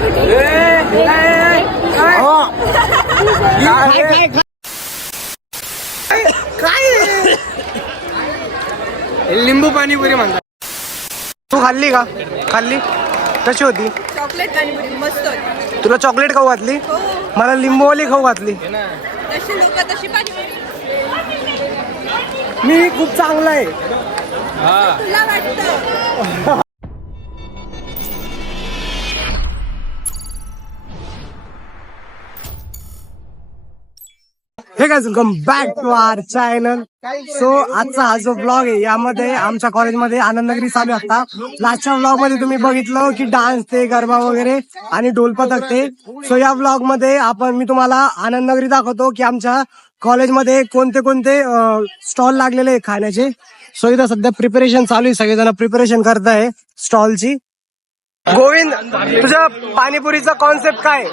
लिंबू पाणीपुरी म्हणतात. तू खाल्ली का? खाल्ली कशी होती? चॉकलेट पाणीपुरी मस्त होती. तुला चॉकलेट खाऊ घातली, मला लिंबूवाली खाऊ घातली. तशी लोक तशी पाणीपुरी. मी खूप चांगला आहे. तुला वाटतं? हे काय welcome back to our channel. So आजचा हा जो ब्लॉग आहे यामध्ये आमच्या कॉलेजमध्ये आनंदनगरी चालू आहे. आता लास्टच्या ब्लॉग मध्ये तुम्ही बघितलं की डान्स ते गरबा वगैरे आणि ढोल पथक ते. सो या ब्लॉग मध्ये मी तुम्हाला आनंदनगरी दाखवतो की आमच्या कॉलेजमध्ये कोणते कोणते स्टॉल लागलेले आहे खाण्याचे. सो इथं सध्या प्रिपरेशन चालू आहे, सगळेजण प्रिपरेशन करताय स्टॉलची. गोविंद, तुझ्या पाणीपुरीचा कॉन्सेप्ट काय?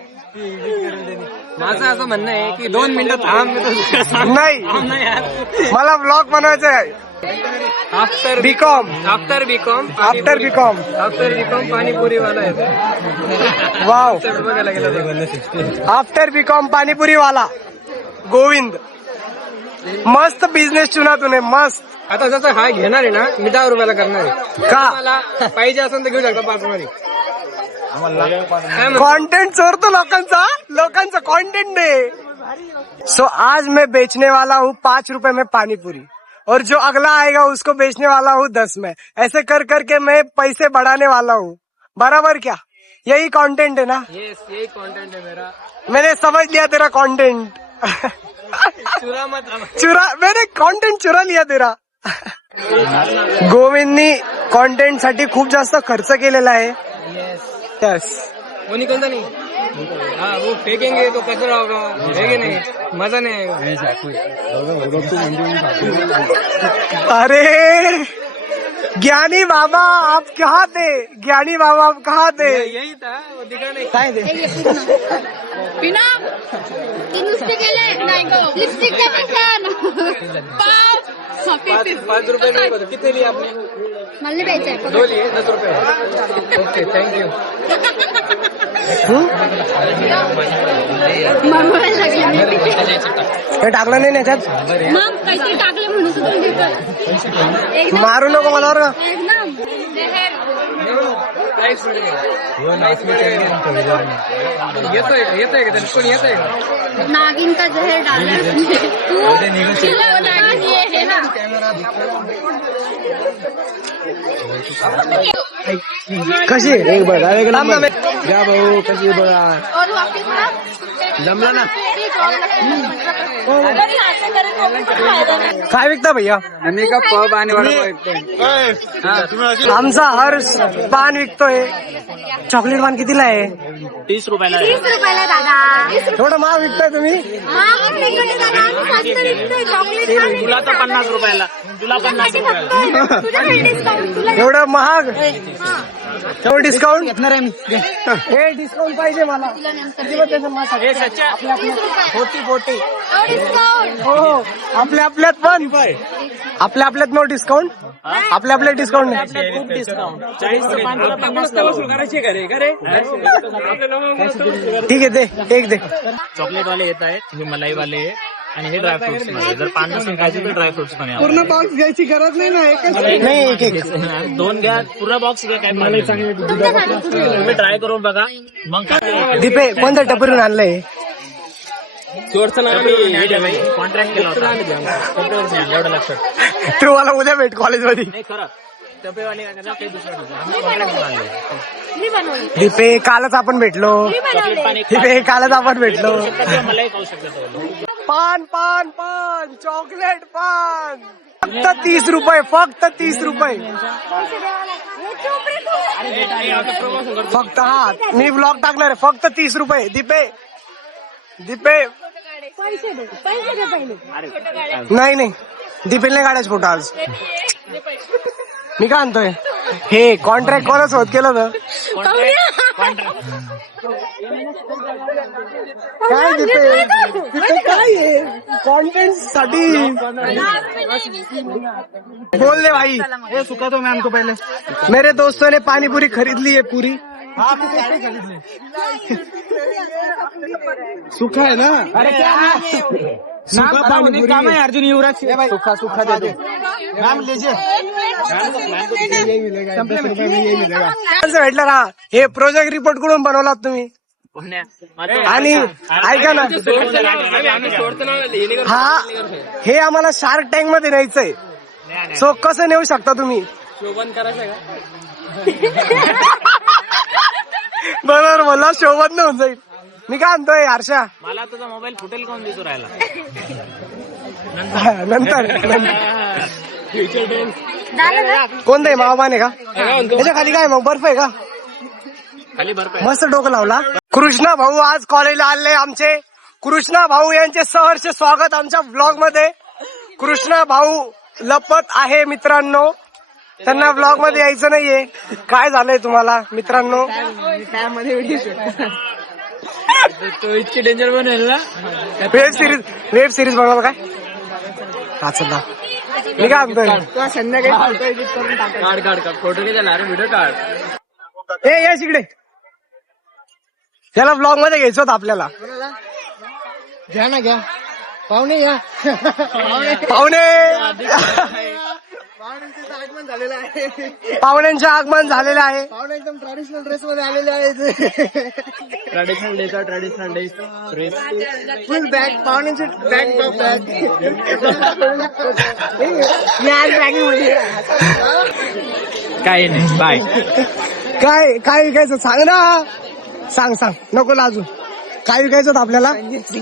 माझं असं म्हणणं आहे की 2 मिनिटं थांब. नाही, मला ब्लॉग बनवायचा आहे. आफ्टर बीकॉम आफ्टर बीकॉम पाणीपुरीवाला आहे. वाव, बघायला गेलं आफ्टर बीकॉम पाणीपुरी वाला गोविंद. मस्त बिझनेस चुना तूने, मस्त. आता जसं हा घेणार आहे ना, मी 10 रुपयाला करणार आहे. का? मला पाहिजे असेल तर घेऊ शकता 5 मध्ये. कंटेंट चोरतो लोकांचा कंटेंट दे. सो आज मैं बेचने वाला हूँ 5 रुपए में पानीपुरी, और जो अगला आएगा उसको बेचने वाला हूँ 10 में. ऐसे कर करके मैं पैसे बढ़ाने वाला हूँ. बराबर क्या? यही कंटेंट है ना? यही कंटेंट है मेरा. मैंने समझ लिया तेरा कंटेंट. चुरा मत. मैंने कंटेंट चुरा लिया तेरा. गोविंदनी कंटेंट साठी खूप जास्त खर्च केलेला आहे. यस. वो निकलता नहीं. हाँ, वो फेंकेंगे तो कचरा होगा, फेंके नहीं, मजा नहीं आएगा. अरे ज्ञानी बाबा आप कहाँ थे? ज्ञानी बाबा आप कहाँ थे? यही था, वो दिखा नहीं. काय दे? पिना नुसते गेले नाही गो. लिपस्टिक पाच रुपये नहीं बता. कितने लिए आपने? मला द्यायचंय. 2 लिए 10 रुपये. Okay, thank you. हे टाकलं नाही याच्यात? मग काहीतरी टाकले म्हणून तुम्ही मारू नको मला बरं. येतोय का कोण येतोय का? नागिन का जहर डाला है ना. कशी एक बघा घ्या भाऊ, कशी बघा. जमला ना. काय विकता भैया? आम्ही का पब आणि आमचा हर्ष पान विकतोय. चॉकलेट पान कितीला आहे? 30 रुपयाला. 30 रुपयाला दादा. थोडं महाग विकताय तुम्ही. तुला तर 50 रुपयाला. तुला 50 रुपयाला. एवढं महाग? तेवढं डिस्काउंट घेणार आहे मी. हे डिस्काउंट पाहिजे मला. फोर्टी हो, आपल्या आपल्यात पण. आपल्या आपल्यात नो डिस्काउंट. आपल्या आपल्यात डिस्काउंट नाही. खूप डिस्काउंट. 40 रुपये 50 वसूल करायचे का रे? ठीक आहे, दे एक दे. चॉकलेट वाले येत आहेत, हे मलाई वाले आणि हे ड्रायफ्रुट्स मध्ये. जर 5 असेल खायचे तर ड्रायफ्रुट्स पण आहे. पूर्ण बॉक्स घ्यायची गरज नाही ना. नाही, एक एक 2 घ्या. पूर्ण बॉक्स घ्या. काय मला तुम्ही ट्राय करून बघा मग काय. दीपे कोणत्या टपरीहून आणलंय? कॉन्ट्रॅक्ट केला होता एवढं लक्षात. तू मला उद्या भेट कॉलेजमध्ये. नाही खरं टपेवाले काय करतात, काही दुसरं नव्हतं. कॉन्ट्रॅक्ट आणले. दीपे कालच आपण भेटलो. दीपे कालच आपण भेटलो. मलाही खाऊ शकतो. पान पान पान चॉकलेट पान फक्त 30 रुपये. फक्त 30 रुपये फक्त. हा, मी ब्लॉग टाकणार आहे. फक्त 30 रुपये. दीपे नाही दीपेलने काढायचे फोटो आज. मी काय आणतोय? हे कॉन्ट्रॅक्ट कोणाच होत केलं होतं? काय दीपे काय कॉन्टेंट साठी बोल दे भाई. सुखा तो मैम को पहले. मेरे दोस्तों ने पानीपुरी खरीद ली है पूरी. सुखा आहे ना? अरे सुखा पाणीपुरी काम आहे अर्जुन युवराज सुखा सुखा दे दो. भेटलं ना हे प्रोजेक्ट रिपोर्ट कडून बनवलात तुम्ही. आणि ऐका ना हा हे आम्हाला शार्क टँक मध्ये न्यायचंय. सो कसं नेऊ शकता तुम्ही? शोभन करायचं का? बरोबर बोलला शोभत न होऊन जाईल. मी काय म्हणतोय हर्षा मला तुझा मोबाईल फुटेल कोण दिसू राहिला नंतर झालं ना? कोणतं आहे मावाबान आहे का? त्याच्या खाली काय मग बर्फ आहे का? खाली बर्फ मस्त डोकं लावला. कृष्णा भाऊ आज कॉलेजला आले आमचे. कृष्णा भाऊ यांचे सहर्ष स्वागत आमच्या ब्लॉग मध्ये. कृष्णा भाऊ लपत आहे मित्रांनो, त्यांना ब्लॉग मध्ये यायचं नाहीये. काय झालंय तुम्हाला मित्रांनो? तो इतकी डेंजर बनेल ना. वेब सिरीज बनवलं काय? हा चला मी काय म्हणतोय काढ फोटो घे त्याला. अरे व्हिडिओ काढ. ए या इकडे. त्याला ब्लॉग मध्ये घ्यायचं होतं आपल्याला. घ्या ना घ्या पाहुणे या पाहुणे पाहुण्यांचे आगमन झालेलं आहे. पाहुणे एकदम ट्रॅडिशनल ड्रेस मध्ये आलेले आहेत. ट्रॅडिशनल डेचा ट्रॅडिशनल डे फुल बॅग पाहुण्यांची बॅग काही नाही. बाय. काय काय विकायचं सांग ना. सांग नको लाजू. काय विकायचं होतं आपल्याला?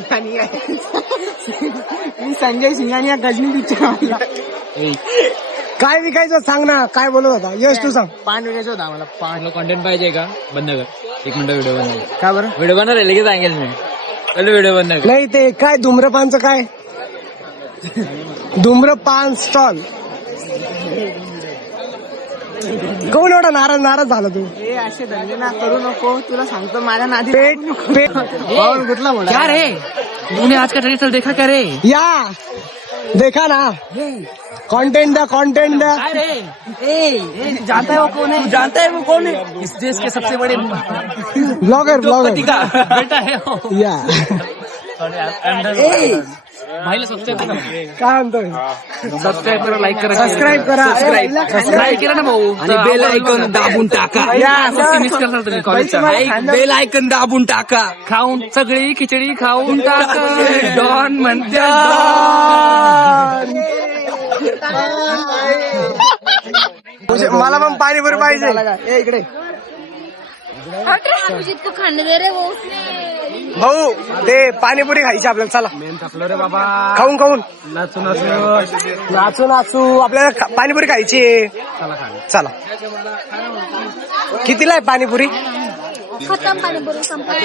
संजय सिंघानिया गजनी पिक्चर. काय विकायचं सांग ना. काय बोलत होता यश तू सांग. पान विकायचं होतं आम्हाला. पान कंटेंट पाहिजे का? बंद कर. 1 मिनिट व्हिडिओ बंद कर. का बरं? व्हिडिओ बनवले लगेच सांगेल मी. पहिले व्हिडिओ बंद कर. नाही ते काय धूम्रपानचं काय? धूम्रपान स्टॉल. कोण एवढा नाराज झाला तू? असे धंदे ना करू नको. तुला सांगतो माझ्या नादी पेट कुठला बोला क्या रे तूने आज का ट्रेलर देखा क्या रे? या देखा ना. कंटेंट द्या जानता है वो कौन है? जानता है वो कौन है? इस देश के सबसे बड़े ब्लॉगर का बेटा है वो. या भाईला सबस्क्राईब करा. काय म्हणतोय? सबस्क्राईब करा. लाईक करा. सबस्क्राईब करा. सबस्क्राईब केलं ना भाऊ. आणि बेल आयकॉन दाबून टाका. मिस करता तुम्ही कॉलेजचा. बेल आयकॉन दाबून टाका. खाऊन सगळी खिचडी खाऊन टाका. डॉन म्हणत्या. मला पण पाणीपुरी पाहिजे. इकडे तू खाने दे रे वो उसने. भाऊ ते पाणीपुरी खायची आपल्याला. चला रे बाबा. खाऊन नाचू नाचू आपल्याला पाणीपुरी खायची. चला कितीला आहे पाणीपुरी? खतम पाणीपुरी संपली.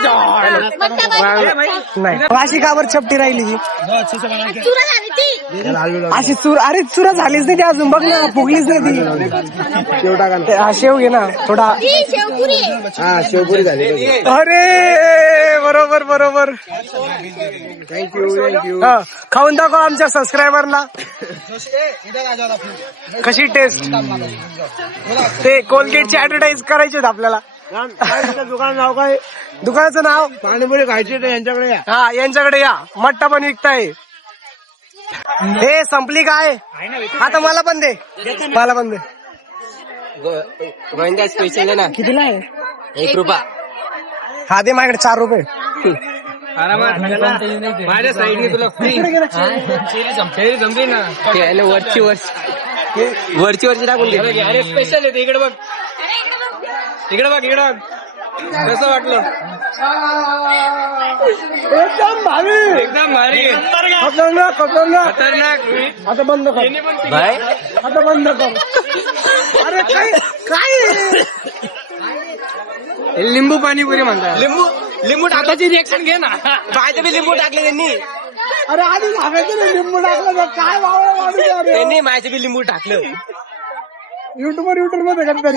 नाही अशी काबर चपटी राहिली ती? चुरा झाली ती. अशी चुरा झालीच नाही ती अजून. बघ ना फुगलीच नाही ती. शेव घे ना थोडा. ती शेवपुरी आहे. अरे बरोबर. थँक्यू. खाऊन दाखव आमच्या सबस्क्रायबरला कशी टेस्ट. ते कोलगेटची ऍडव्हर्टाईज करायची होती आपल्याला. दुकान नाव काय? दुकानाचं नाव पाणीपुरी खायची तर यांच्याकडे या. हा यांच्याकडे या. मट्टा पण विकताय. हे संपली काय? आता मला पण दे. गोविंदा स्पेशल आहे ना. कितीला आहे? 1 रुपया. हा दे माझ्याकडे 4 रुपये. माझ्या साईडने तुला फ्री जमते ना. वरची टाकून दे. अरे स्पेशल आहे. इकडे बघ. कसं वाटलं? एकदम भारी. खतरनाक. आता बंद कर. भाई आता बंद कर. अरे काय लिंबू पाणीपुरी म्हणतात. लिंबू टाकायची रिएक्शन घे ना. पाहिजे बी लिंबू टाकले त्यांनी. अरे आधी सांगायचं ना लिंबू टाकलं तर काय वाढू त्यांनी माझे बी लिंबू टाकलं. युट्यूबर मध्ये कधीतरी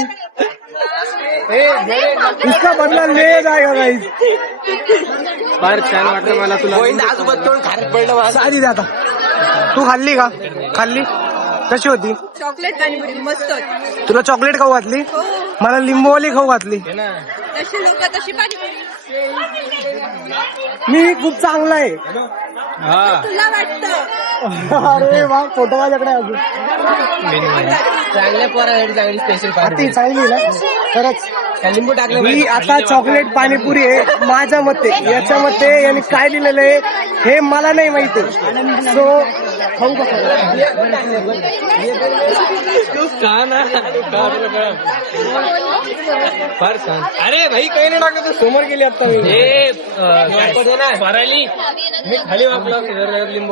इसका बदला ले जाएगा गाइस. फार छान वाटलं मला. तुला गोविंद आजोबा तोंड खाली पडलं. साधी दे आता. तू खाल्ली का? खाल्ली कशी होती? चॉकलेट पाणीपुरी मस्त तुला चॉकलेट खाऊ घातली, मला लिंबूवाली खाऊ घातली. तशी लोक तशी पाणीपुरी मी खूप चांगला आहे. तुला वाटतं अरे वा, फोटो माझ्याकडे आहे अजून. चांगल्या पोरासाठी चांगली स्पेशल ती चांगली आहे ना खरंच. लिंबू टाकलं ही आता चॉकलेट पाणीपुरी आहे माझ्या मते. याच्या मते यांनी काय लिहिलेलं आहे हे मला नाही माहिती. सो खाऊ का? फार छान. अरे भाई काही नाही टाकलं, समोर गेली आता फराली मी खाली वापला लिंबू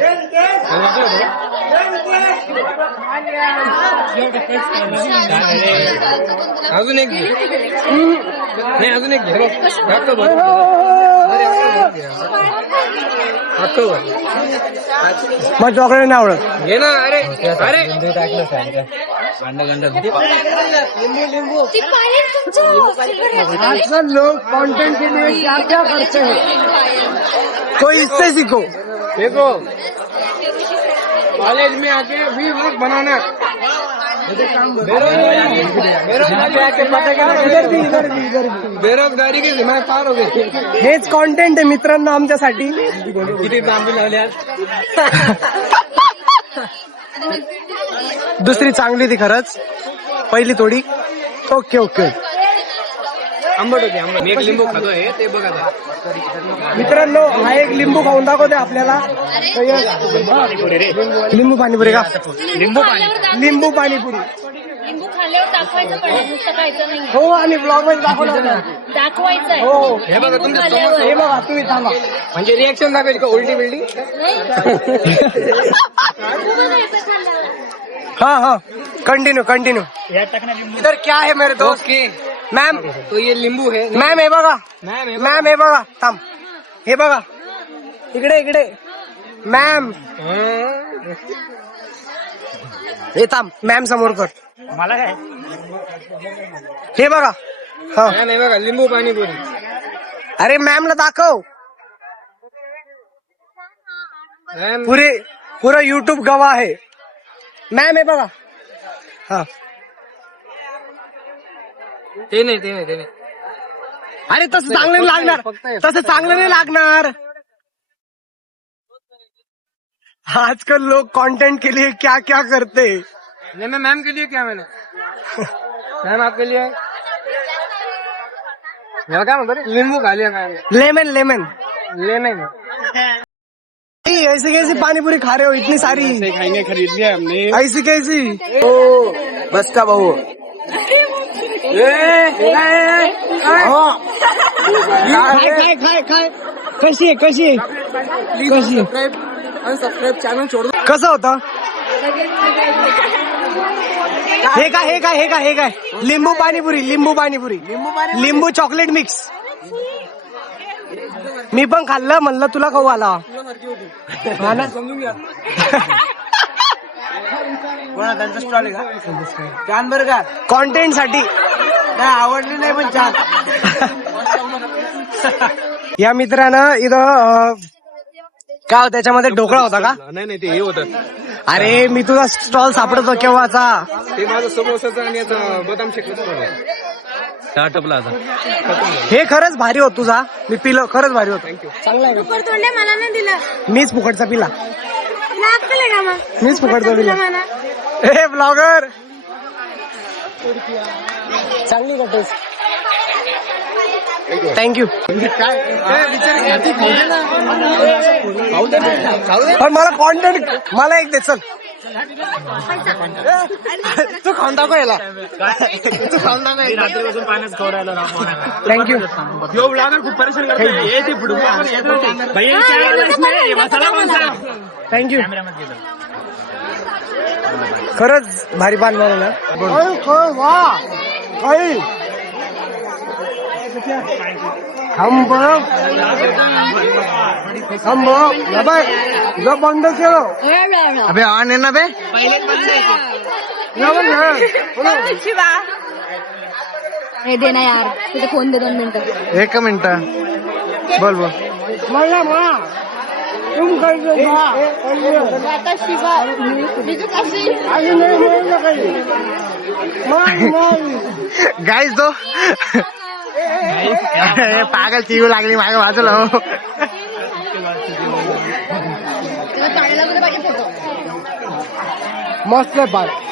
अजून एक घे. नाही अजून एक घे. मग चॉकलेट नाही आवडत. घे ना. अरे अरे ती पाणी तुमचं आजकल लोग कंटेंट के लिए क्या क्या करते हैं, तो इससे सीखो. देखो कॉलेज में आके भी व्लॉग बनाना. बेरोजगारी की सीमा पार हो गई. हेच कॉन्टेंट आहे मित्रांनो आमच्यासाठी. किती लांबी लावल्या. दुसरी चांगली ती खरंच, पहिली थोडी ओके ओके. आंबट होते आंबट. मी एक लिंबू खातोय ते बघा आता. मित्रांनो हा एक लिंबू खाऊन दाखवते आपल्याला. लिंबू पाणीपुरी का? लिंबू खाल्ल्यावर लिंबू पाणीपुरी लिंबू खाल्ल्यावर दाखवायचं पण नुसतं खायचं नाही. हो, आणि ब्लॉग मध्ये दाखवलं होतं. दाखवायचं आहे. हो हे बघा तुमच्या खाल्ल्यावर. हे बघा तुम्ही थांबा. म्हणजे रिएक्शन दाखवायची का उलटी बिल्टी. हाँ हाँ कंटिन्यू कंटिन्यू. इधर क्या है मेरे दोस्त? ओके मॅम तो ये लिंबू है. मॅम हे बघा. मॅम मॅम हे बघा. थांब. हे बघा इकडे इकडे. मॅम हे थांब. मॅम समोर कर. मला काय हे बघा. हा मॅम हे बघा लिंबू पाणीपुरी. अरे मॅमला दाखव. मॅम पुरा युट्यूब गवाह आहे. मॅम हे बघा. हा ते नाही ते नाही ते नाही. अरे तसं चांगलं नाही लागणार. तसं चांगलं नाही लागणार. आजकल लोग कंटेंट के लिए क्या क्या करते. नहीं मैं मैम के लिए क्या मैंने मैम आपके लिए मैं क्या मतलब नींबू खा लिया मैम. Lemon lemon. लेमन ऐसी कैसी पानीपुरी खा रहे हो इतनी सारी. खाएंगे खरीद लिया हमने. ऐसी कैसी. ओ बस का बहू. खाय खाय खाय खाय. कशी आहे कशी आहे कशी आहे. सबस्क्राइब चॅनल छोड़. कसं होतं हे काय हे काय हे काय हे काय. लिंबू पाणीपुरी लिंबू पाणीपुरी लिंबू चॉकलेट मिक्स. मी पण खाल्लं म्हणलं तुला खाऊ आला. हा ना. त्यांचा स्टॉल आहे का? छान बरं का? कॉन्टेंट साठी नाही आवडली नाही पण छान. या मित्रानं इथं काय होतं त्याच्यामध्ये ढोकळा होता का? नाही नाही ते हे होतं. अरे मी तुझा स्टॉल सापडतो केव्हाचा. ते माझं समोसाचं आणि याचा बदाम शेकचं स्टार्टअपला आता. हे खरंच भारी होत तुझा. मी पिलं खरंच भारी होत. चांगला आहे का? तोंडे मला नाही दिलं. मीच फुकटचा पिला. लागलं का मग? मीच फुकटचा पिला. मला हे ब्लॉगर चांगली करतोस. थँक्यू. पण मला कॉन्टेंट मला एक दे चल. तू खाऊन दाखव याला. तू खाऊन दाखव. रात्रीपासून पाण्यात खवरायला थँक्यू. यो ब्लॉगर खूप परेशान करतोय. ये ते फुटबॉल भैया मसाला कोणता थँक्यू. कॅमेऱ्यामध्ये गेलं. खरंच भारी पान बनवलं. बंद केलं. अबे ऑन आहे ना बे. हे दे ना यार. तुझे फोन दे 2 मिनिटं. एक मिनिट बोल बोल. गाईज तो पागल चिव लागली मागे वाजलं हो. मस्त आहे पार.